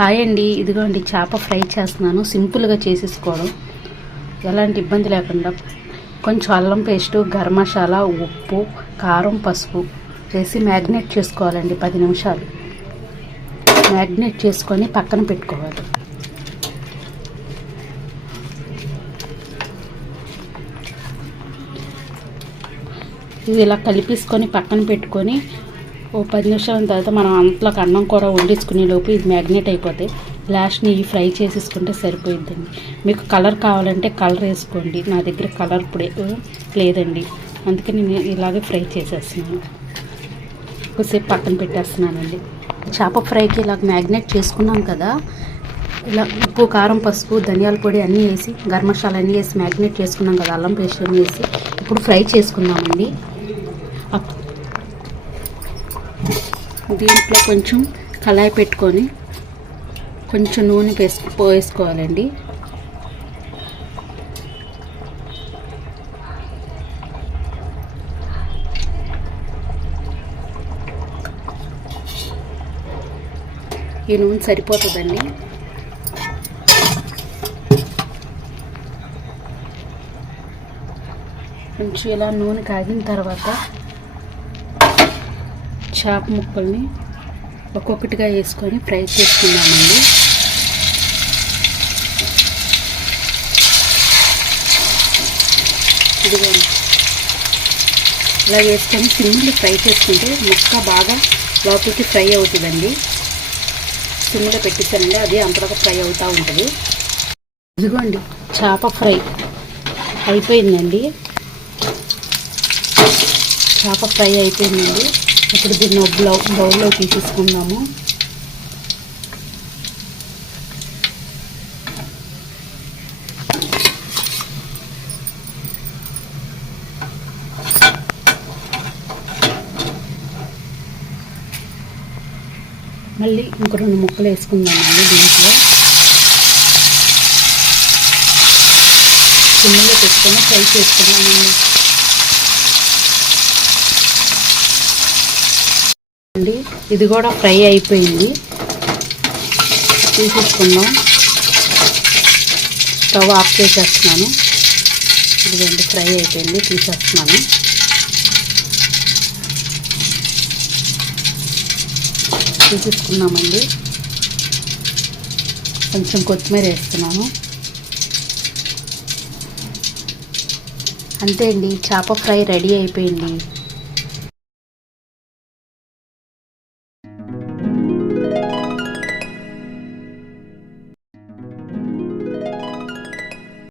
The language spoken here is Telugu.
హాయ్ అండి, ఇదిగోండి చేప ఫ్రై చేస్తున్నాను. సింపుల్గా చేసేసుకోవడం, ఎలాంటి ఇబ్బంది లేకుండా. కొంచెం అల్లం పేస్టు, గరం మసాలా, ఉప్పు, కారం, పసుపు వేసి మ్యారినేట్ చేసుకోవాలండి. 10 నిమిషాలు మ్యారినేట్ చేసుకొని పక్కన పెట్టుకోవాలి. ఇది ఇలా కలిపేసుకొని పక్కన పెట్టుకొని 10 నిమిషాల తర్వాత మనం అంతలోకి అన్నం కూర వండించుకునే లోపు ఇది మ్యారినేట్ అయిపోతాయి. లాస్ట్ని ఈ ఫ్రై చేసేసుకుంటే సరిపోయిద్దండి. మీకు కలర్ కావాలంటే కలర్ వేసుకోండి. నా దగ్గర కలర్ ఇప్పుడే లేదండి, అందుకని నేను ఇలాగే ఫ్రై చేసేస్తున్నాను. కొద్దిసేపు పక్కన పెట్టేస్తున్నానండి. చేప ఫ్రైకి ఇలా మ్యారినేట్ చేసుకున్నాం కదా, ఇలా ఉప్పు, కారం, పసుపు, ధనియాల పొడి అన్నీ వేసి, గరం మసాలా అన్నీ వేసి మ్యారినేట్ చేసుకున్నాం కదా, అల్లం పేస్ట్ అన్నీ వేసి ఇప్పుడు ఫ్రై చేసుకుందామండి. దీంట్లో కొంచెం కళాయి పెట్టుకొని కొంచెం నూనె వేసుకోవాలండి. ఈ నూనె సరిపోతుందండి. కొంచెం ఇలా నూనె కాగిన తర్వాత చేప ముక్కల్ని ఒక్కొక్కటిగా వేసుకొని ఫ్రై చేసుకున్నామండి. ఇదిగోండి, ఇలా వేసుకొని సిమ్లో ఫ్రై చేసుకుంటే ముక్క బాగా లోపలికి ఫ్రై అవుతుందండి. సిమ్లో పెట్టేసానండి, అది అంతలోకి ఫ్రై అవుతూ ఉంటుంది. ఇదిగోండి, చేప ఫ్రై అయిపోయిందండి. చేప ఫ్రై అయిపోయిందండి. ఇప్పుడు దీన్ని బౌల్లో తీసేసుకుందాము. మళ్ళీ ఇంకో 2 ముక్కలు వేసుకుందామండి. దీంట్లో సిమ్లో పెట్టుకొని ఫ్రై చేసుకున్నామండి. ఇది కూడా ఫ్రై అయిపోయింది, తీసేసుకుందాం. స్టవ్ ఆఫ్ చేసేస్తున్నాను. ఇదిగోండి, ఫ్రై అయిపోయింది, తీసేస్తున్నాను. తీసేసుకున్నామండి. కొంచెం కొత్తిమీర వేస్తున్నాను. అంతే అండి, చేప ఫ్రై రెడీ అయిపోయింది.